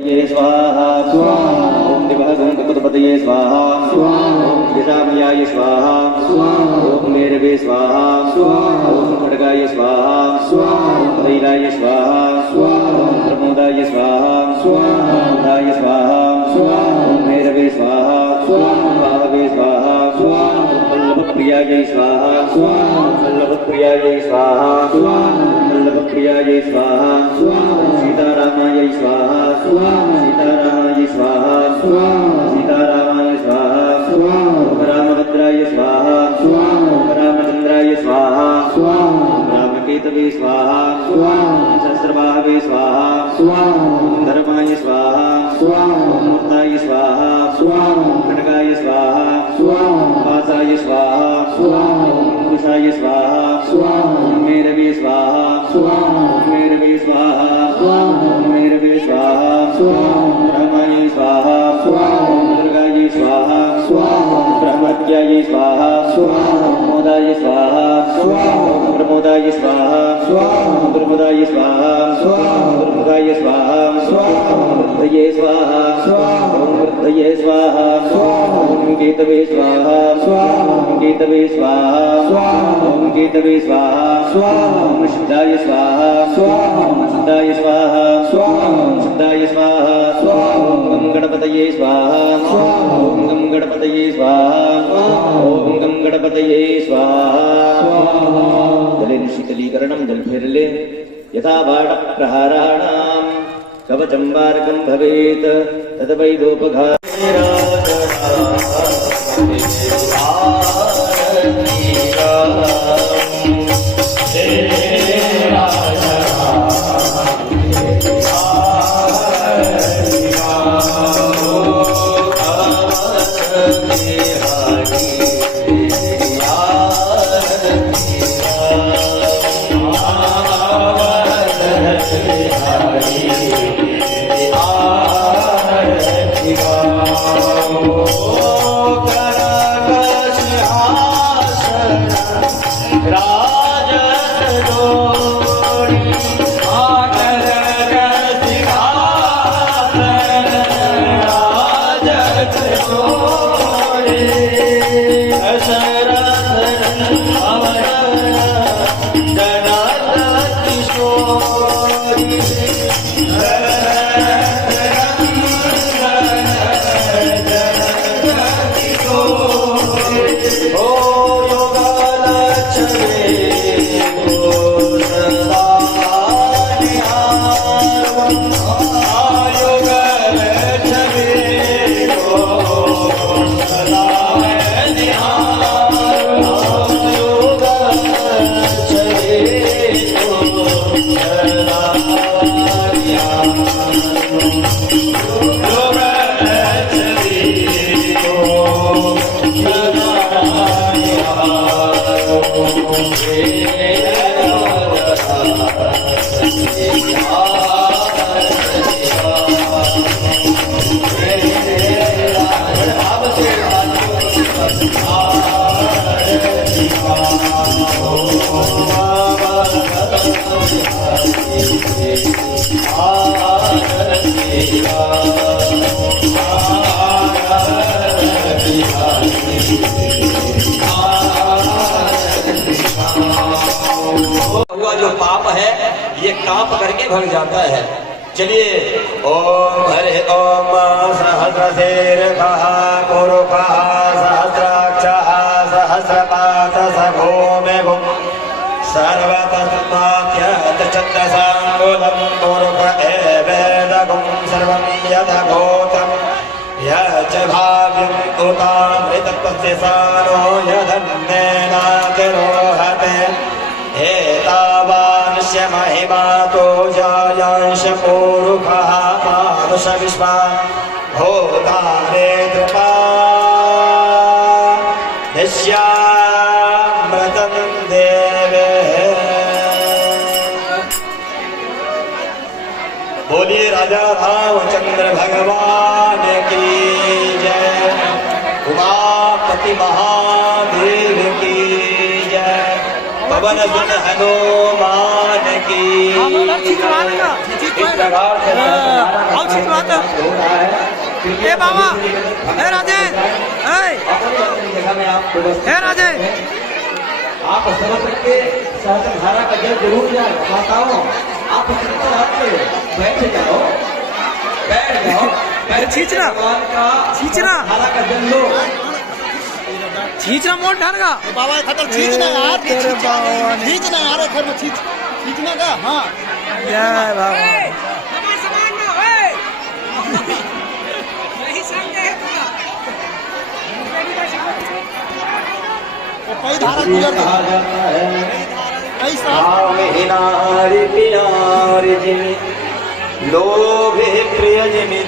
ये स्वाहा ओम दिवहगं गणपतये स्वाहा ओम यजामयाय स्वाहा ओम मेरवे स्वाहा ओम खड्गाय स्वाहा ओम दैलाय स्वाहा ओम प्रमोदाय स्वाहा ओम दाय स्वाहा ओम मेरवे स्वाहा ओम भावे स्वाहा ओम वल्लभप्रियाय स्वाहा ओम वल्लभप्रियाय स्वाहा ओम वल्लभप्रियाय स्वाहा सीतारामाय स्वाहा सीतारामाय स्वाहा सीतारामाय स्वाहा ओम रामभद्राय स्वाहा ओम रामचंद्राय स्वाहा ओम रामकेतवे स्वाहा ओम सहस्रबाहवे स्वाहा ओम धर्माय स्वाहा ओम मूर्ताय स्वाहा ओम खड्गाय स्वाहा ओम पासाय स्वाहा ओम कुशाय स्वाहा ओम मेरवे स्वाहा ओम मेरवे स्वाहा ओम मेरवे स्वाहा ओम ब्रह्मणे स्वाहा ओम दुर्गायै स्वाहा ओम ब्रह्मत्यायै स्वाहा ओम मोदाय स्वाहा ओम प्रमोदाय स्वाहा ओम दुर्मोदाय स्वाहा ओम दुर्मुखाय स्वाहा ओम वृद्धये स्वाहा ओम वृद्धये स्वाहा ओम केतवे स्वाहा ओम केतवे स्वाहा ओम केतवे स्वाहा ओम सिद्धाय स्वाहा ओम सिद्धाय स्वाहा ओम सिद्धाय स्वाहा ओम गं गणपतये स्वाहा ओम गं गणपतये स्वाहा ओम गं गणपतये स्वाहा जलेन शीतलीकरणं जलफेरले यथा बाणप्रहाराणां कवचं वारकं भवेत् तद्वैदोपघात जो पाप है ये कांप करके भग जाता है। चलिए ओम हरे ओम सहस्रशीर्षः पुरुषः सहस्राक्षः सहस्रपाद सघोमेघुं सर्वतस्मात्यतचन्द्रसाङ्गुलं पुरुष एवेदगुं सर्वं यदभूतं यच्च भाव्यं उतामृतत्वस्य सानो यदन्नेनातिरोहते एतावांस्य महिमातो जायांश पूरुषः मानुष विश्वा भूताने कृपा निश्यामृतं देवे। बोलिए राजा रामचंद्र भगवान की जय, उमापति महादेव की जय, पवन सुत हनुमान की जय। जगाड़ से औचित बात हो रहा है ए बाबा ए राजे ए अपनी जगह में आप ए राजे आप सर्वत्र के सहस्त्रधारा का जल जरूर जाए माताओं आप ऊपर आके बैठ जाओ खींचना खींचना धारा का जल लो खींचना मोट ढाल का बाबा खतर खींचना यार खींचना यार घर में खींचना का हाँ जय बाबा कई धारा गुजर कहा जाता है कई साल नारी प्यार जिमी लोभ प्रिय जिमी